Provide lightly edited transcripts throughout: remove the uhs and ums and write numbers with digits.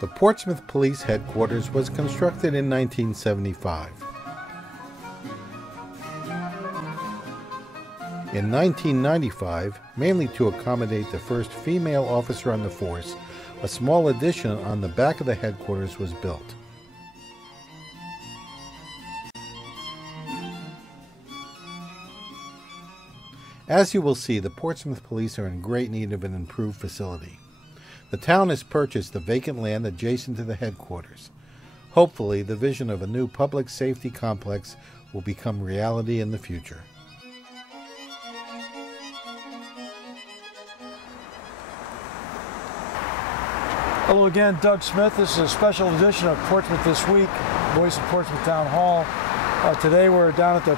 The Portsmouth Police Headquarters was constructed in 1975. In 1995, mainly to accommodate the first female officer on the force, a small addition on the back of the headquarters was built. As you will see, the Portsmouth Police are in great need of an improved facility. The town has purchased the vacant land adjacent to the headquarters. Hopefully, the vision of a new public safety complex will become reality in the future. Hello again, Doug Smith. This is a special edition of Portsmouth This Week, Voice of Portsmouth Town Hall. Today we're down at the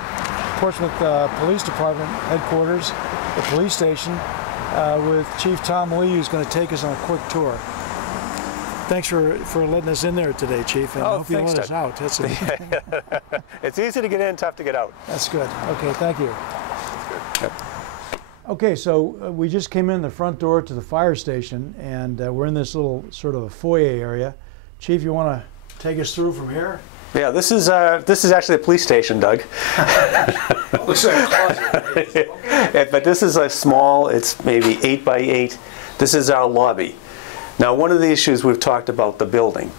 Portsmouth Police Department headquarters, the police station, with Chief Tom Lee, who's going to take us on a quick tour. Thanks for letting us in there today, Chief, and I hope you let us out. That's It's easy to get in, tough to get out. That's good. Okay, thank you. That's good. Yep. Okay, so we just came in the front door to the fire station, and we're in this little sort of a foyer area. Chief, you want to take us through from here? Yeah, this is actually a police station, Doug. Looks like a closet. Okay. But this is a small, it's maybe 8 by 8. This is our lobby. Now, one of the issues we've talked about the building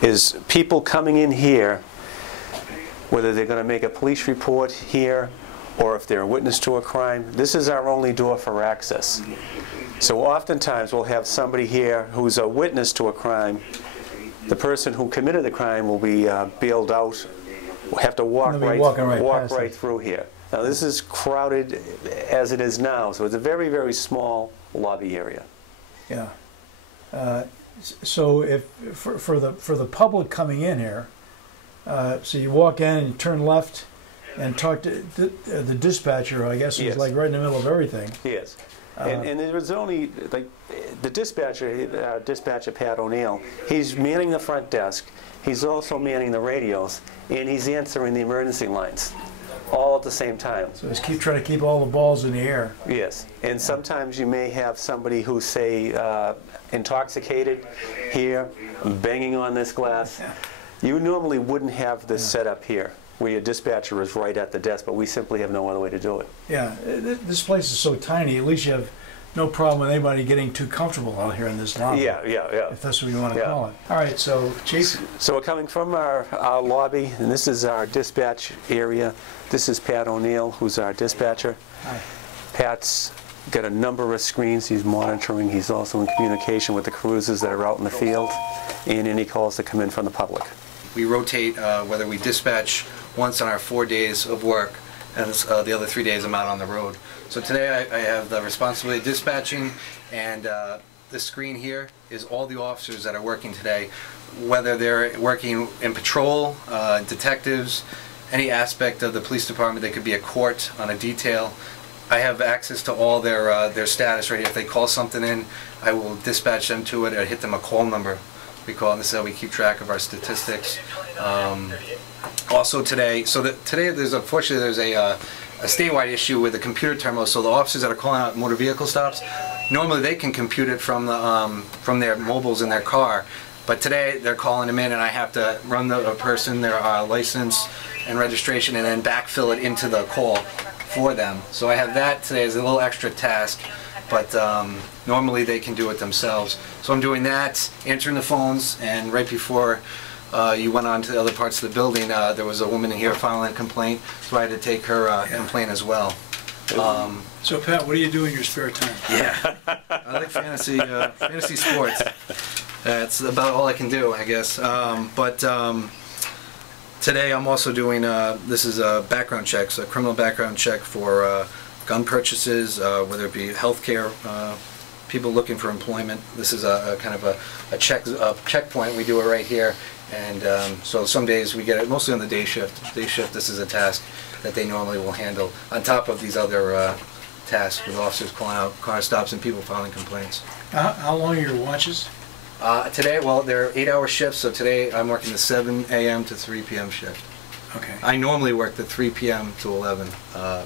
is people coming in here, whether they're going to make a police report here or if they're a witness to a crime, this is our only door for access. So oftentimes we'll have somebody here who's a witness to a crime. The person who committed the crime will be bailed out. We'll have to walk right through here. Now this is crowded as it is now, so it's a very, very small lobby area. Yeah. So if for the public coming in here, so you walk in and you turn left and talk to the dispatcher, I guess, who's like right in the middle of everything. Yes. And there was only, like, the dispatcher, Pat O'Neill, he's manning the front desk, he's also manning the radios, and he's answering the emergency lines, all at the same time. So just trying to keep all the balls in the air. Yes, and sometimes you may have somebody who's, say, intoxicated here, banging on this glass. You normally wouldn't have this set up here, where your dispatcher is right at the desk, but we simply have no other way to do it. Yeah, this place is so tiny, at least you have no problem with anybody getting too comfortable out here in this lobby. Yeah. If that's what you want to call it. All right, so Chief? So we're coming from our lobby, and this is our dispatch area. This is Pat O'Neill, who's our dispatcher. Hi. Pat's got a number of screens he's monitoring. He's also in communication with the cruisers that are out in the field and any calls that come in from the public. We rotate whether we dispatch once on our 4 days of work, and the other 3 days I'm out on the road. So today I have the responsibility of dispatching, and this screen here is all the officers that are working today, whether they're working in patrol, detectives, any aspect of the police department. They could be a court on a detail. I have access to all their status right here. If they call something in, I will dispatch them to it or hit them a call number. We call, and this is how we keep track of our statistics. Also today, today unfortunately there's a statewide issue with the computer terminal. So the officers that are calling out motor vehicle stops, normally they can compute it from their mobiles in their car, but today they're calling them in, and I have to run the person their license and registration, and then backfill it into the call for them. So I have that today as a little extra task, but normally they can do it themselves. So I'm doing that, answering the phones, and right before you went on to the other parts of the building, there was a woman in here filing a complaint, so I had to take her complaint as well. So Pat, what do you do in your spare time? Yeah, I like fantasy sports. That's about all I can do, I guess. Today I'm also doing, this is a background check, so a criminal background check for gun purchases, whether it be healthcare, people looking for employment. This is a kind of a checkpoint. We do it right here, and so some days we get it mostly on the day shift. Day shift, this is a task that they normally will handle on top of these other tasks with officers calling out car stops and people filing complaints. How long are your watches? Today, well, they're 8-hour shifts, so today I'm working the 7 a.m. to 3 p.m. shift. Okay. I normally work the 3 p.m. to 11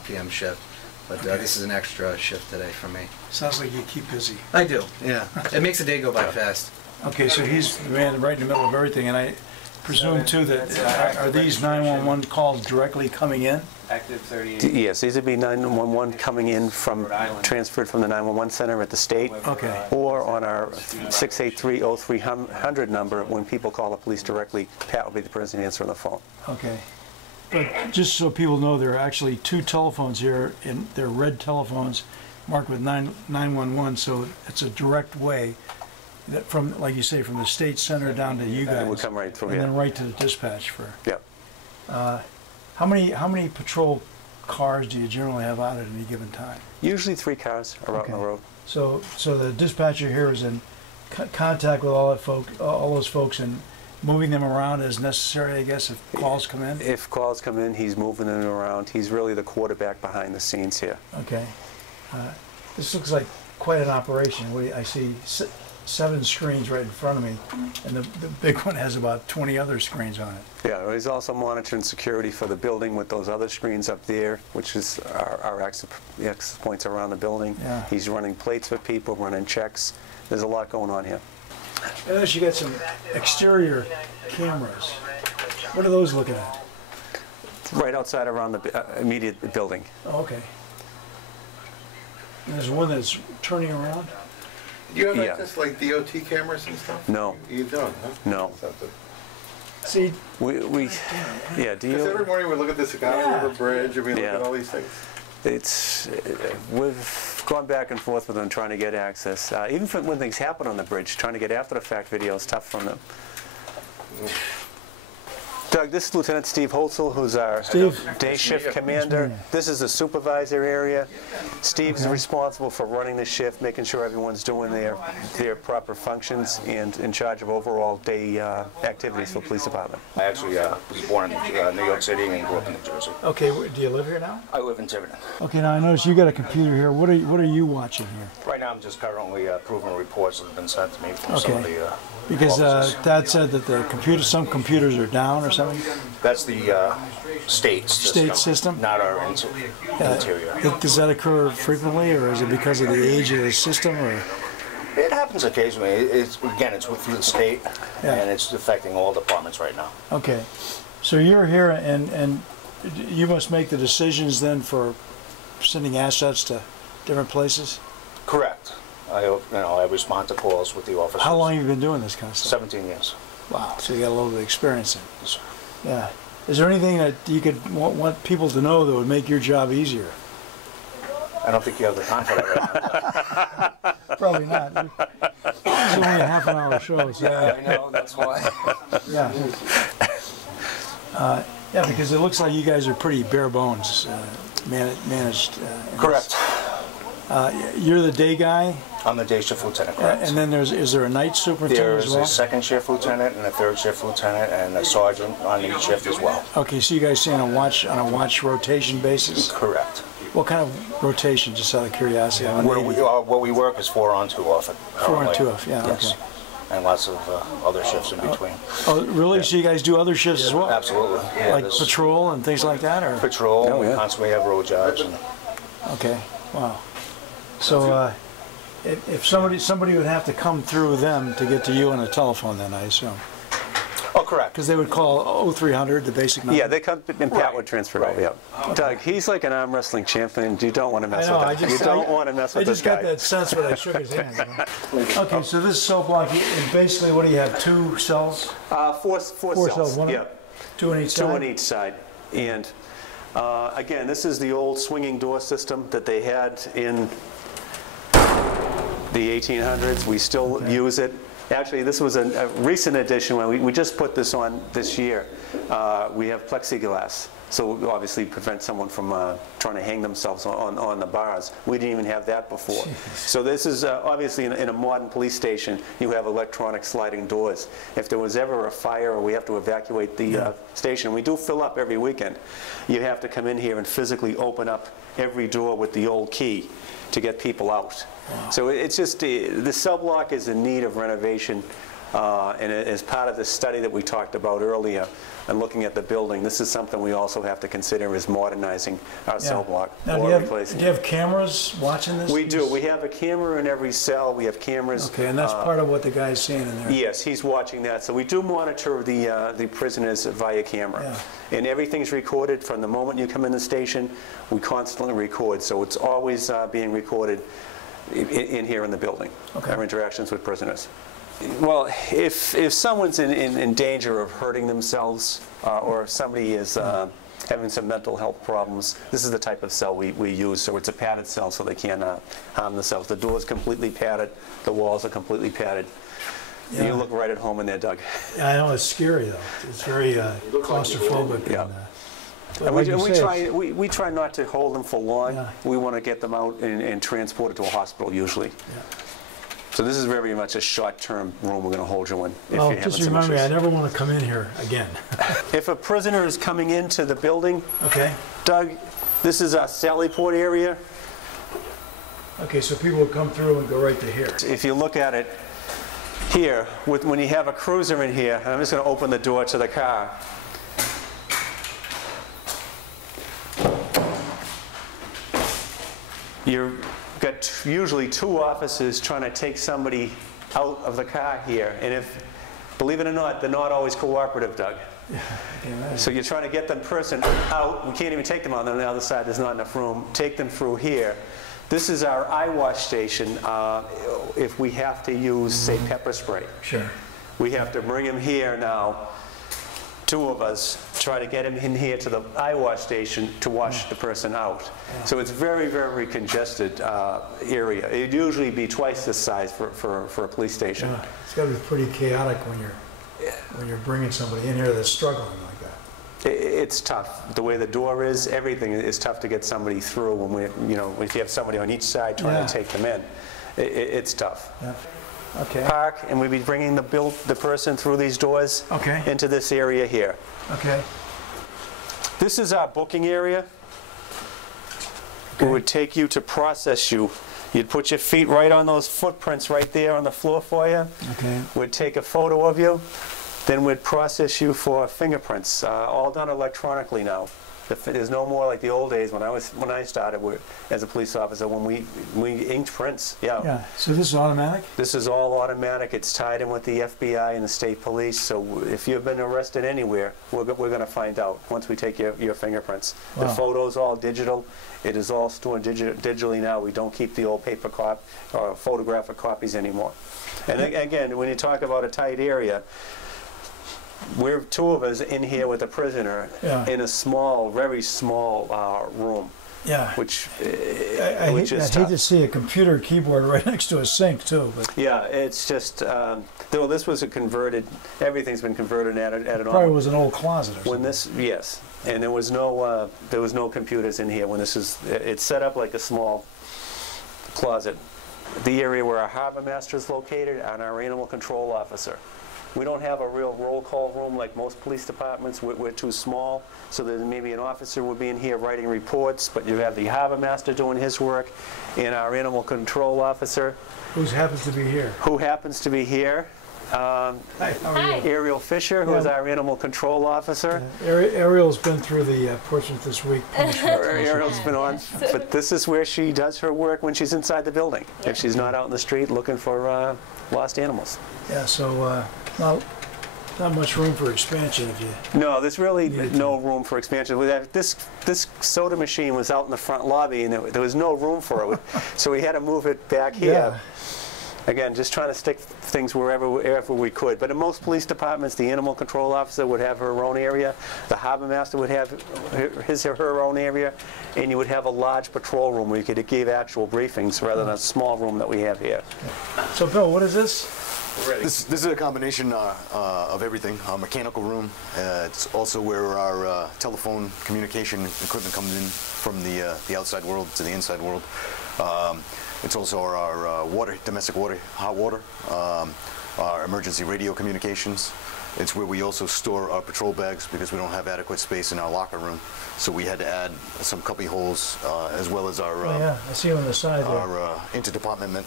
p.m. shift, but this is an extra shift today for me. Sounds like you keep busy. I do, yeah. It makes the day go by fast. Okay, so he's the man right in the middle of everything, and I presume too that, are these 911 calls directly coming in? Active 38. Yes, these would be 911 coming in from, transferred from the 911 center at the state. Okay. Or on our 683-0300 number, when people call the police directly, Pat will be the person answering the phone. Okay. But just so people know, there are actually 2 telephones here, and they're red telephones marked with 911, so it's a direct way that from, like you say, from the state center down to you guys. It would come right through and here. then right to the dispatch for. Yeah. How many patrol cars do you generally have out at any given time? Usually 3 cars are out on the road. So the dispatcher here is in contact with all those folks and moving them around as necessary, I guess, if calls come in? If calls come in, he's moving them around. He's really the quarterback behind the scenes here. Okay. This looks like quite an operation. I see 7 screens right in front of me, and the big one has about 20 other screens on it. Yeah, he's also monitoring security for the building with those other screens up there, which is our access points around the building. Yeah. He's running plates for people, running checks. There's a lot going on here. Notice you got some exterior cameras. What are those looking at? Right outside around the immediate building. Oh, okay. And there's one that's turning around? Do you have access like DOT cameras and stuff? No. You don't, huh? No. See, Yeah, do Because every you? morning we look at the Saginaw River Bridge and we look Yeah. at all these things. We've gone back and forth with them trying to get access. Even when things happen on the bridge, trying to get after the fact video is tough from them. Doug, this is Lieutenant Steve Holtzel, who's our day shift commander. This is the supervisor area. Steve's responsible for running the shift, making sure everyone's doing their proper functions, and in charge of overall day activities for the police department. I actually was born in New York City and grew up in New Jersey. okay, do you live here now? I live in Tiverton. Okay, now I notice you got a computer here. What are you watching here? Right now I'm just currently proving reports that have been sent to me from some of the Because offices. Dad said that some computers are down or something. That's the state system? not our interior. Does that occur frequently, or is it because of the age of the system, or? It happens occasionally. It's through the state, Yeah. and it's affecting all departments right now. Okay, so you're here, and you must make the decisions then for sending assets to different places. Correct. I respond to calls with the officers. How long have you been doing this kind of stuff? 17 years. Wow, so you got a little bit of experience in it. Yes, sir. Yeah. Is there anything that you could want people to know that would make your job easier? I don't think you have the time for that right now. Probably not. It's only a half-an-hour show, so I know, that's why. yeah. Yeah, because it looks like you guys are pretty bare bones managed. Correct. You're the day guy, I'm the day shift lieutenant, correct. and then is there a night superintendent as There's well? a second shift lieutenant and a third shift lieutenant and a sergeant on each shift as well. Okay, so you guys stay on a watch rotation basis? Correct. What kind of rotation, just out of curiosity? What we work is 4 on 2 off. 4 on 2 off, yeah, Yes. okay. And lots of other shifts in between. Oh, really? So you guys do other shifts as well? Absolutely. Yeah, Like there's patrol and things like that, or? patrol, Oh, we yeah. constantly have road jobs. And Okay, wow. So if somebody would have to come through them to get to you on a telephone, then I assume, oh, correct. because they would call 0300, the basic number. Yeah, they come, and Pat would transfer it over, yeah. Doug, he's like an arm wrestling champion. You don't want to mess with him. You don't want to mess with this I just got guy. that sense when I shook his hand. You know? Okay, so this cell block, and basically, what do you have? 2 cells? Four cells, cells, one- yeah. 2 on each side? 2 on each side. And again, this is the old swinging door system that they had in the 1800s. We still use it. Actually, this was a recent addition. When we just put this on this year. We have plexiglass, so we obviously prevent someone from trying to hang themselves on the bars. We didn't even have that before. Jeez. So this is obviously in a modern police station, you have electronic sliding doors. If there was ever a fire or we have to evacuate the station, we do fill up every weekend, you have to come in here and physically open up every door with the old key to get people out. Wow. So it's just, the cell block is in need of renovation, and as part of the study that we talked about earlier and looking at the building, this is something we also have to consider is modernizing our cell block. Now, do you have cameras watching this? We do. We have a camera in every cell. We have cameras. Okay, and that's part of what the guy's seeing in there. Yes, he's watching that. So we do monitor the prisoners via camera. Yeah. And everything's recorded from the moment you come in the station. We constantly record, so it's always being recorded in here in the building. Okay. Our interactions with prisoners. Well, if someone's in danger of hurting themselves, or if somebody is having some mental health problems, this is the type of cell we use. So it's a padded cell, so they can't harm themselves. The door's completely padded. The walls are completely padded. Yeah. You look right at home in there, Doug. Yeah, I know, it's scary though. It's very claustrophobic. Yeah. And we try not to hold them for long. Yeah. We want to get them out and transport it to a hospital usually. Yeah. So this is very much a short-term room we're going to hold you in. Well, just remember, I never want to come in here again. If a prisoner is coming into the building, okay, Doug, this is our sally port area. Okay, so people will come through and go right to here. If you look at it here, when you have a cruiser in here, and I'm just going to open the door to the car. You've got usually two officers trying to take somebody out of the car here, and if, believe it or not, they're not always cooperative, Doug. Yeah, so you're trying to get the person out. We can't even take them out on the other side. There's not enough room. Take them through here. This is our eye wash station. If we have to use, say, pepper spray, sure, we have to bring him here now. Two of us try to get him in here to the eye wash station to wash the person out. Yeah. So it's very, very congested area. It'd usually be twice this size for a police station. Yeah. It's got to be pretty chaotic when you're bringing somebody in here that's struggling like that. It's tough. The way the door is, everything is tough to get somebody through. When if you have somebody on each side trying to take them in, it's tough. Yeah. Okay. Park, and we'd be bringing the person through these doors into this area here. Okay. This is our booking area. Okay. It would take you to process you. You'd put your feet right on those footprints right there on the floor for you. Okay. We'd take a photo of you, then we'd process you for fingerprints, all done electronically now. There's no more like the old days when I started as a police officer when we inked prints. Yeah. Yeah. So this is automatic? This is all automatic. It's tied in with the FBI and the state police. So if you've been arrested anywhere, we're going to find out once we take your fingerprints. Wow. The photo's all digital. It is all stored digitally now. We don't keep the old paper or photographic copies anymore. And again, when you talk about a tight area, we're two of us in here with a prisoner in a small, very small room. Yeah. Which I hate to see a computer keyboard right next to a sink too. But yeah, it's just though this was everything's been converted at an. Probably was an old closet. Or when something. Yes, and there was no computers in here when this is. It's set up like a small closet. The area where our harbor master is located and our animal control officer. We don't have a real roll call room like most police departments. We're too small, so that maybe an officer would be in here writing reports, but you have the harbor master doing his work, and our animal control officer. Who happens to be here? Who happens to be here. Hi, how are you? Ariel Fisher, who is our animal control officer. Ariel's been through the Portsmouth This Week. Ariel's been on, but this is where she does her work when she's inside the building, if she's not out in the street looking for lost animals. Yeah, so not much room for expansion if you... No, there's really no room for expansion. This soda machine was out in the front lobby, and there was no room for it, so we had to move it back here. Yeah. Again, just trying to stick things wherever we could. But in most police departments, the animal control officer would have her own area, the harbor master would have his or her own area, and you would have a large patrol room where you could give actual briefings rather than a small room that we have here. So, Bill, what is this? This is a combination of everything. Our mechanical room. It's also where our telephone communication equipment comes in from the outside world to the inside world. It's also our water, domestic water, hot water. our emergency radio communications. It's where we also store our patrol bags because we don't have adequate space in our locker room. So we had to add some cubby holes as well as our yeah, I see them on the side there. our interdepartment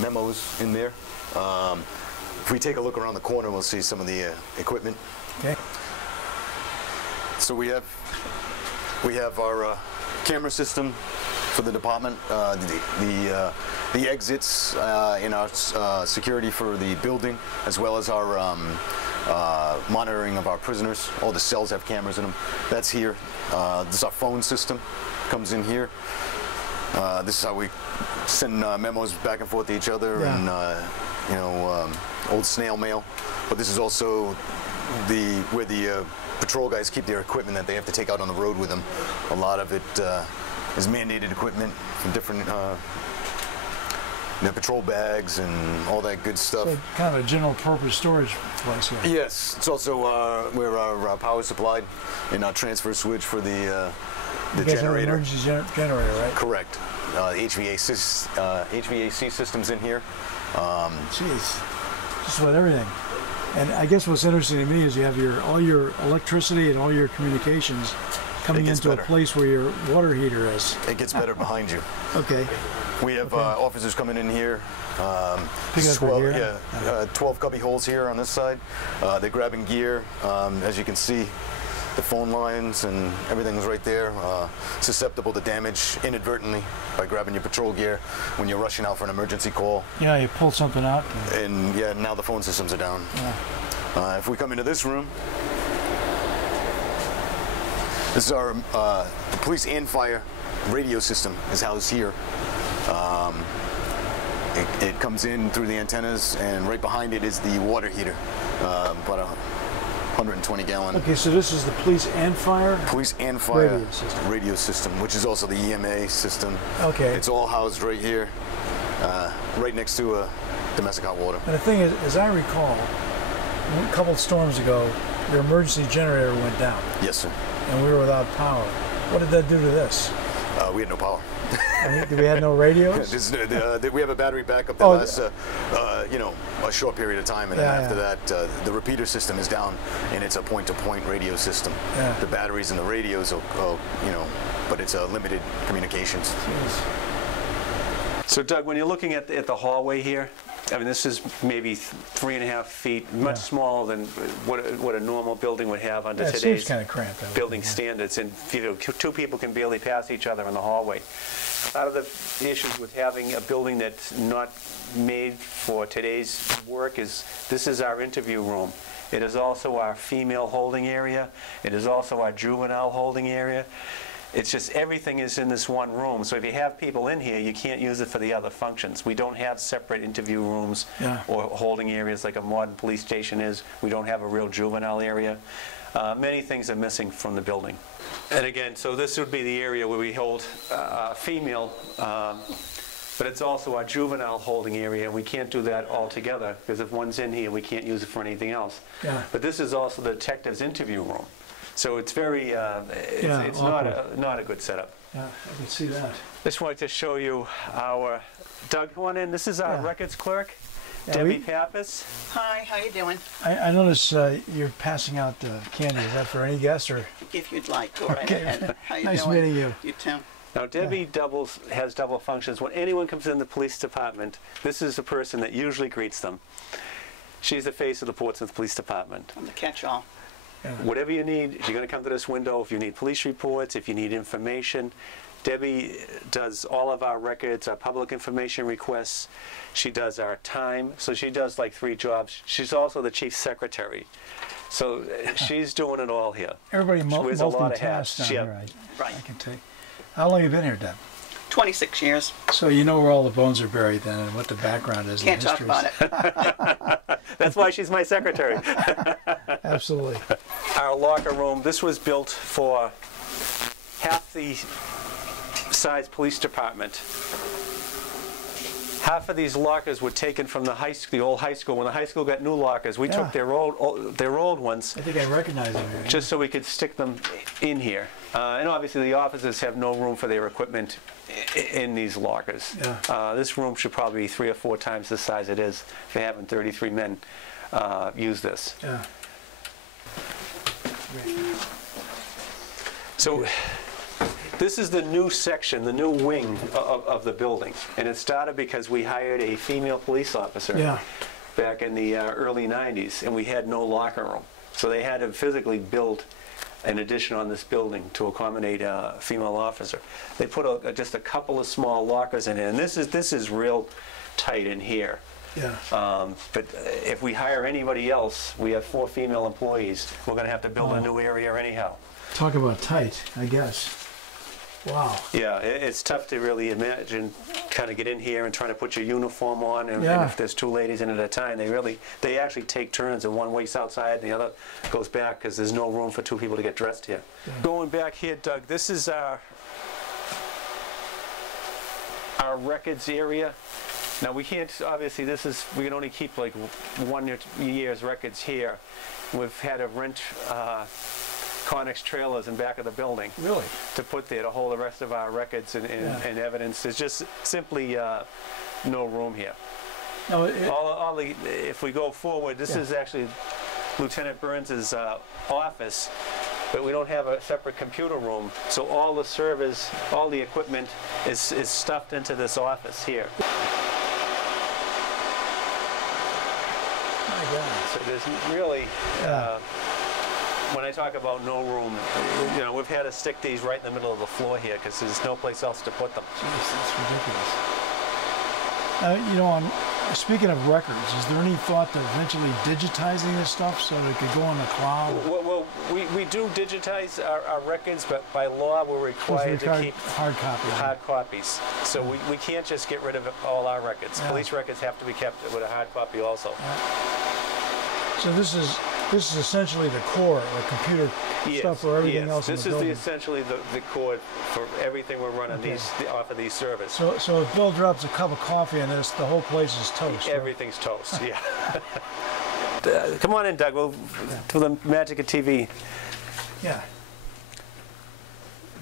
memos in there. If we take a look around the corner, we'll see some of the equipment. Okay. So we have our camera system for the department, the exits in our security for the building, as well as our monitoring of our prisoners. All the cells have cameras in them. That's here. This is our phone system. Comes in here. This is how we send memos back and forth to each other, Yeah. and you know, old snail mail. But this is also where the patrol guys keep their equipment that they have to take out on the road with them. A lot of it is mandated equipment from different patrol bags and all that good stuff. So kind of a general purpose storage place here. Yes, it's also where our power is supplied and our transfer switch for the You guys have an generator. emergency generator, right? Correct. HVAC systems in here. Jeez, just about everything. And I guess what's interesting to me is you have all your electricity and all your communications coming gets into better. a place where your water heater is. It gets better behind you. Okay. We have officers coming in here. Pick up right here? 12 cubby holes here on this side. They're grabbing gear. As you can see, the phone lines and everything's right there. Susceptible to damage inadvertently by grabbing your patrol gear when you're rushing out for an emergency call. Yeah, you pulled something out. And yeah, now the phone systems are down. Yeah. If we come into this room, this is our the police and fire radio system is housed here. It comes in through the antennas, and right behind it is the water heater, about a 120-gallon. Okay, so this is the police and fire? Police and fire Radio system. which is also the EMA system. Okay. It's all housed right here, right next to domestic hot water. And the thing is, as I recall, a couple of storms ago, your emergency generator went down, Yes, sir. and we were without power. What did that do to this? We had no power. We had no radios? We have a battery backup that lasts, a short period of time, and then after that, the repeater system is down, and it's a point-to-point radio system. Yeah. The batteries and the radios, but it's a limited communications. Jeez. So Doug, when you're looking at the hallway here, I mean, this is maybe 3.5 feet, much smaller than what a normal building would have under It seems today's kind of cramped. building standards, and two people can barely pass each other in the hallway. Out of the issues with having a building that's not made for today's work is this is our interview room. It is also our female holding area. It is also our juvenile holding area. It's just everything is in this one room. So if you have people in here, you can't use it for the other functions. We don't have separate interview rooms or holding areas like a modern police station is. We don't have a real juvenile area. Many things are missing from the building. And again, so this would be the area where we hold female, but it's also our juvenile holding area, and we can't do that all together because if one's in here, we can't use it for anything else. Yeah. But this is also the detective's interview room. So it's very, it's not a good setup. Yeah, I can see that. Just wanted to show you our, Doug, come on in. This is our records clerk, Debbie Pappas. Hi, how you doing? I notice you're passing out candy. Is that for any guests or? If you'd like, go right ahead. How you Nice doing? meeting you. You too. Now Debbie has double functions. When anyone comes in the police department, this is the person that usually greets them. She's the face of the Portsmouth Police Department. I'm the catch-all. Whatever you need, you're going to come to this window. If you need police reports, if you need information, Debbie does all of our records, our public information requests. She does our time. So she does like 3 jobs. She's also the chief secretary. So she's doing it all here. Everybody She wears a lot of hats. multitasks down here. Right. I can take. How long have you been here, Deb? 26 years. So you know where all the bones are buried then, and what the background is. Can't and talk about it. That's why she's my secretary. Absolutely. Our locker room, this was built for half the size police department. half of these lockers were taken from the old high school. When the high school got new lockers, we took their old ones. I think I recognize them here. Just so we could stick them in here. And obviously the officers have no room for their equipment in these lockers. Yeah. This room should probably be 3 or 4 times the size it is if they're having 33 men use this. Yeah. So this is the new section, the new wing of the building. And it started because we hired a female police officer back in the early 90s, and we had no locker room. So they had to physically build an addition on this building to accommodate a female officer. They put just a couple of small lockers in it, and this is real tight in here. Yeah. But if we hire anybody else, we have 4 female employees, we're going to have to build a new area anyhow. Talk about tight, I guess. Wow. Yeah, it's tough to really imagine, kind of get in here and trying to put your uniform on, and if there's 2 ladies in at a time, they actually take turns, and one waits outside and the other goes back because there's no room for 2 people to get dressed here. Yeah. Going back here, Doug, this is our records area. Now we can't, obviously we can only keep like 1 year's records here. We've had to rent Connex trailers in back of the building. Really? To put there to hold the rest of our records and evidence. There's just simply no room here. No, if we go forward, this is actually Lieutenant Burns' office, but we don't have a separate computer room, so all the servers, all the equipment is stuffed into this office here. my God. So there's really, when I talk about no room, we've had to stick these right in the middle of the floor here because there's no place else to put them. Jeez, that's ridiculous. Speaking of records, is there any thought to eventually digitizing this stuff so that it could go on the cloud? Well, we do digitize our records, but by law we're required to keep hard copies. So we can't just get rid of all our records. Yeah. Police records have to be kept with a hard copy also. So this is essentially the core, the computer stuff for everything else in the building. This is essentially the core for everything we're running off of these servers. So if Bill drops a cup of coffee in this, the whole place is toast. Everything's toast. Yeah. Come on in, Doug. We'll to the magic of TV. Yeah.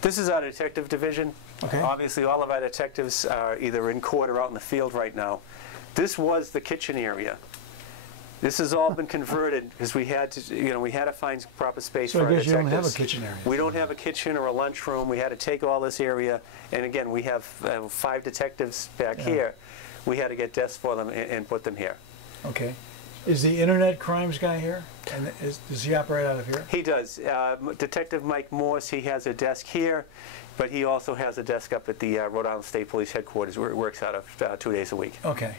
This is our detective division. Okay. Obviously, all of our detectives are either in court or out in the field right now. This was the kitchen area. This has all been converted because we had to find proper space for our detectives. So I guess you don't have a kitchen area. We don't have a kitchen or a lunchroom. We had to take all this area, and again, we have 5 detectives back here. We had to get desks for them and put them here. Okay. Is the internet crimes guy here? And does he operate out of here? He does. Detective Mike Morse, he has a desk here, but he also has a desk up at the Rhode Island State Police Headquarters where he works out of 2 days a week. Okay.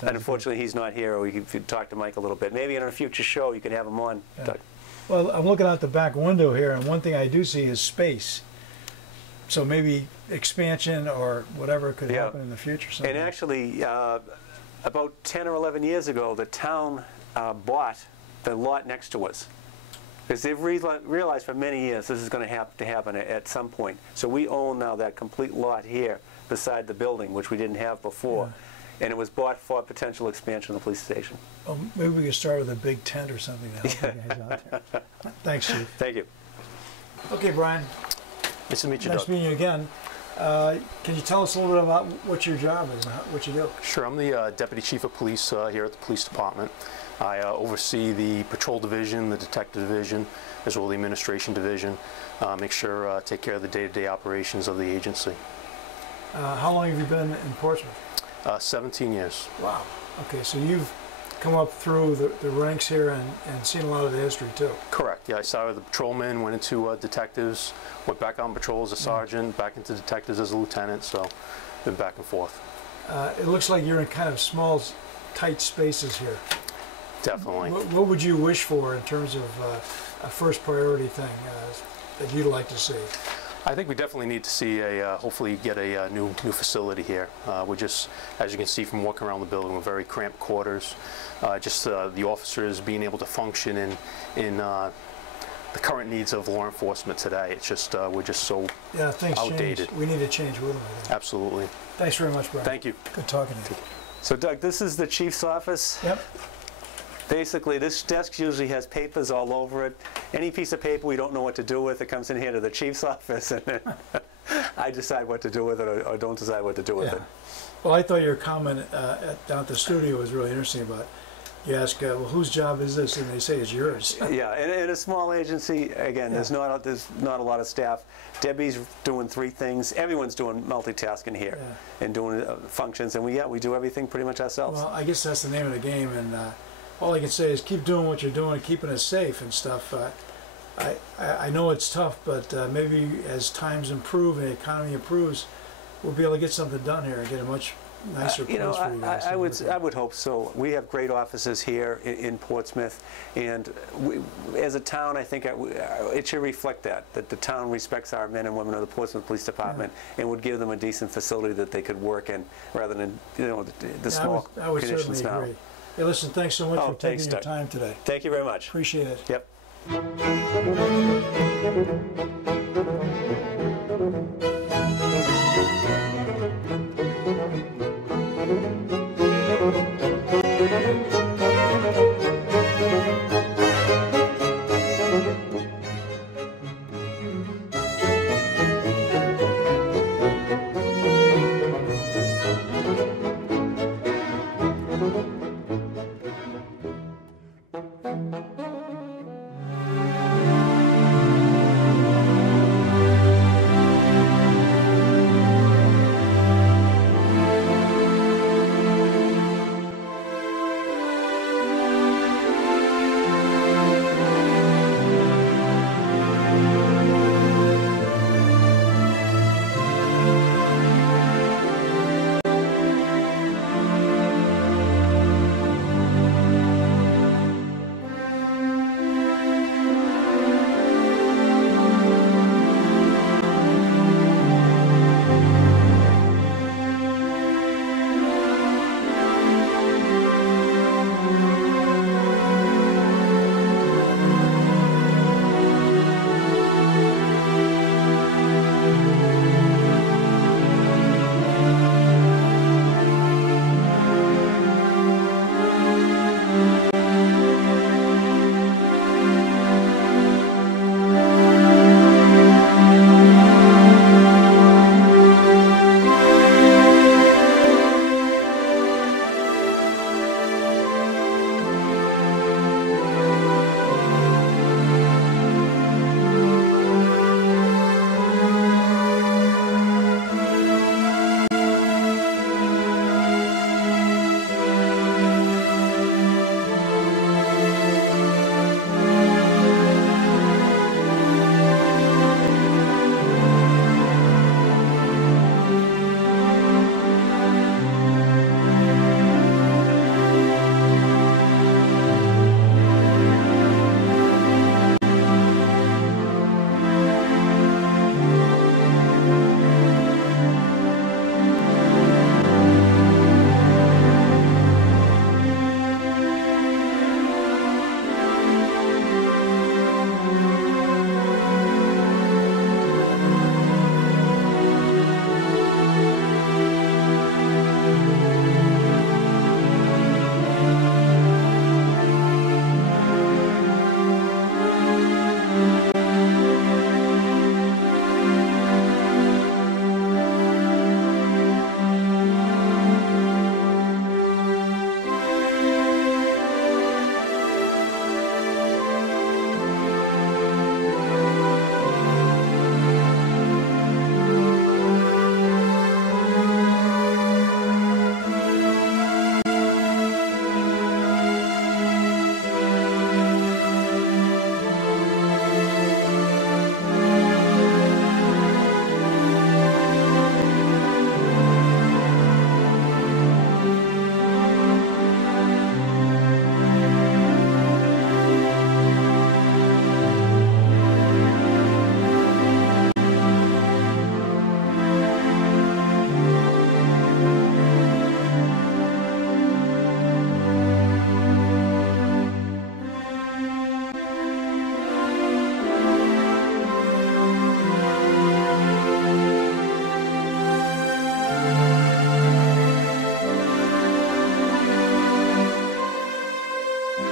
And unfortunately, he's not here. We could talk to Mike a little bit. Maybe in a future show, you can have him on. Yeah. Well, I'm looking out the back window here, and one thing I do see is space. So maybe expansion or whatever could happen in the future. And actually, about 10 or 11 years ago, the town bought the lot next to us. Because they've realized for many years this is going to have to happen at some point. So we own now that complete lot here beside the building, which we didn't have before. Yeah. And it was bought for potential expansion of the police station. Oh, maybe we could start with a big tent or something to help you guys out there. Thanks, Chief. Thank you. Okay, Brian. Nice to meet you, Nice Doug. meeting you again. Can you tell us a little bit about what your job is and what you do? Sure. I'm the Deputy Chief of Police here at the Police Department. I oversee the Patrol Division, the Detective Division, as well as the Administration Division. Make sure take care of the day-to-day operations of the agency. How long have you been in Portsmouth? 17 years. Wow. Okay, so you've come up through the ranks here and seen a lot of the history too. Correct. Yeah, I started as a patrolman, went into detectives, went back on patrol as a sergeant, back into detectives as a lieutenant, so been back and forth. It looks like you're in kind of small, tight spaces here. Definitely. What would you wish for in terms of a first priority thing that you'd like to see? I think we definitely need to see hopefully get a new facility here. We're just, as you can see from walking around the building, we're very cramped quarters. The officers being able to function in the current needs of law enforcement today. It's just, we're just so Yeah, things outdated. change. We need to change with them. I think. Absolutely. Thanks very much, Brian. Thank you. Good talking to you. So Doug, this is the chief's office. Yep. Basically, this desk usually has papers all over it. Any piece of paper we don't know what to do with, it comes in here to the chief's office, and then I decide what to do with it or don't decide what to do with it. Well, I thought your comment down at the studio was really interesting about, you ask, well, whose job is this? And they say it's yours. Yeah, in a small agency, again, there's not a lot of staff. Debbie's doing 3 things. Everyone's doing multitasking here and doing functions, and we do everything pretty much ourselves. Well, I guess that's the name of the game, and all I can say is keep doing what you're doing, keeping us safe and stuff. I know it's tough, but maybe as times improve and the economy improves, we'll be able to get something done here and get a much nicer place for you guys. I would hope so. We have great offices here in Portsmouth, and as a town, I think it should reflect that the town respects our men and women of the Portsmouth Police Department and would give them a decent facility that they could work in, rather than the small I would conditions certainly now. agree. Hey, listen, thanks so much for taking your Doug. time today. Thank you very much. Appreciate it. Yep.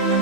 Bye.